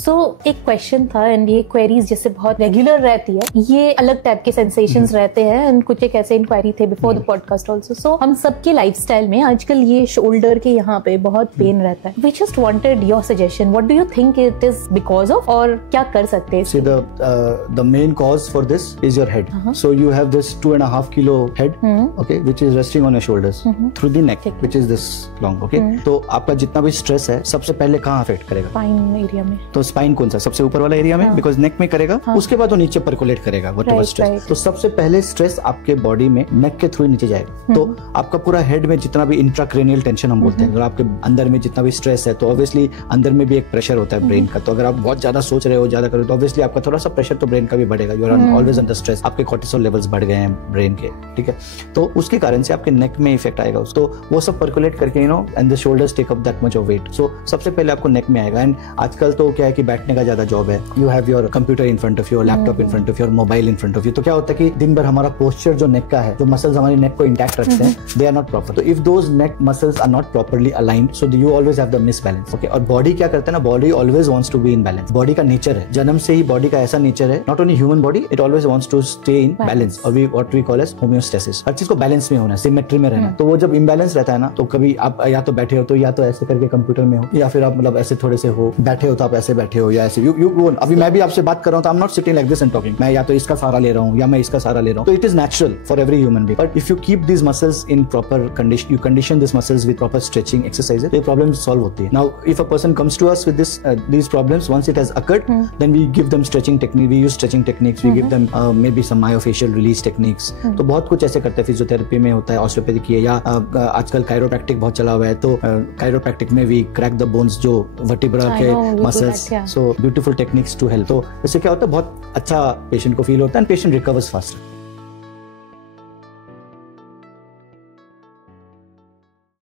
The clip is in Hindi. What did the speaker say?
सो एक क्वेश्चन था, एंड ये क्वेरीज जैसे बहुत रेगुलर रहती है, ये अलग टाइप के सेंसेशंस रहते हैं, एंड कुछ एक ऐसे इंक्वायरी थे बिफोर द पॉडकास्ट आल्सो। सो हम सबके लाइफस्टाइल में आजकल ये शोल्डर के यहाँ पे बहुत पेन रहता है। We just wanted your suggestion, what do you think it is because of, और क्या कर सकते हैं? See, the main cause for this is your head. So you have this 2.5 kilo head, okay, which is resting on your shoulders through the neck, which is this long, okay. तो आपका जितना भी स्ट्रेस है सबसे पहले कहाँ अफेक्ट करेगा? स्पाइन एरिया में। तो स्पाइन कौन सा? सबसे ऊपर वाला एरिया में, बिकॉज नेक में करेगा, उसके बाद वो नीचे परकोलेट करेगा व्हाटएवर स्ट्रेस। तो सबसे पहले स्ट्रेस आपके बॉडी में नेक के थ्रू नीचे जाएगा। तो आपका पूरा हेड में जितना भी इंट्राक्रेनियल टेंशन हम बोलते हैं, अगर आपके अंदर में जितना भी स्ट्रेस है, तो ऑब्वियसली अंदर में भी एक प्रेशर होता है ब्रेन का। तो अगर आप बहुत ज्यादा सोच रहे हो, ज्यादा करो, तो ऑब्वियसली आपका थोड़ा सा प्रेशर तो ब्रेन का भी बढ़ेगा। You are always under stress, आपके कोर्टिसोल लेवल्स बढ़ गए हैं ब्रेन के, ठीक है। तो उसके कारण से आपके नेक में इफेक्ट आएगा। तो वो सब परकोलेट करके and the shoulders take up that much of weight. So सबसे पहले आपको नेक में आएगा। एंड आजकल तो क्या है कि बैठने का ज्यादा जॉब है, you have your computer in front of you, laptop in front of you, mobile in front of you. तो क्या होता है कि दिन भर हमारा पोस्चर जो नेक का है, जो मसल्स हमारी नेक को इंटैक्ट रखते हैं, दे आर नॉट प्रॉपर। तो if those neck muscles are not properly aligned, so you always have the misbalance, okay. और बॉडी क्या करता है ना, body always wants to be in balance. Body का नेचर है, जन्म से ही बॉडी का ऐसा नेचर है, not only human body, it always wants to stay in balance, और what we call as homeostasis. हर चीज को बैलेंस में होना, सिमेट्री में रहना। तो वो जब इम्बैलेंस रहता है ना, तो कभी आप या तो बैठे हो तो या तो ऐसे करके कंप्यूटर में हो, या फिर आप मतलब ऐसे थोड़े से हो, बैठे हो तो आप ऐसे बैठे हो, या ऐसे अभी मैं भी आपसे बात कर रहा हूँ तो I am not sitting like this and talking. मैं या तो इसका सहारा ले रहा हूँ या मैं इसका सहारा ले रहा हूँ। तो it is natural for every human being, but if you keep these muscles in proper condition, you condition this muscles with proper stretching exercises, ये प्रॉब्लम सॉल्व होती है। Now if a person comes to us with these problems, once it has occurred, then we give them stretching technique, we use stretching techniques, we give them maybe some myofascial release techniques। तो बहुत कुछ ऐसे करते हैं। फिजियोथेरेपी में होता है, ऑस्टियोपैथी की है, या आजकल कायरोप्रैक्टिक बहुत चला हुआ है। तो कायरोप्रैक्टिक में we crack the bones, जो वर्टिब्रा के muscles, so beautiful techniques to help। तो इससे क्या होता है, बहुत अच्छा पेशेंट को फील होता है, एंड पेशेंट रिकवर्स फास्टर।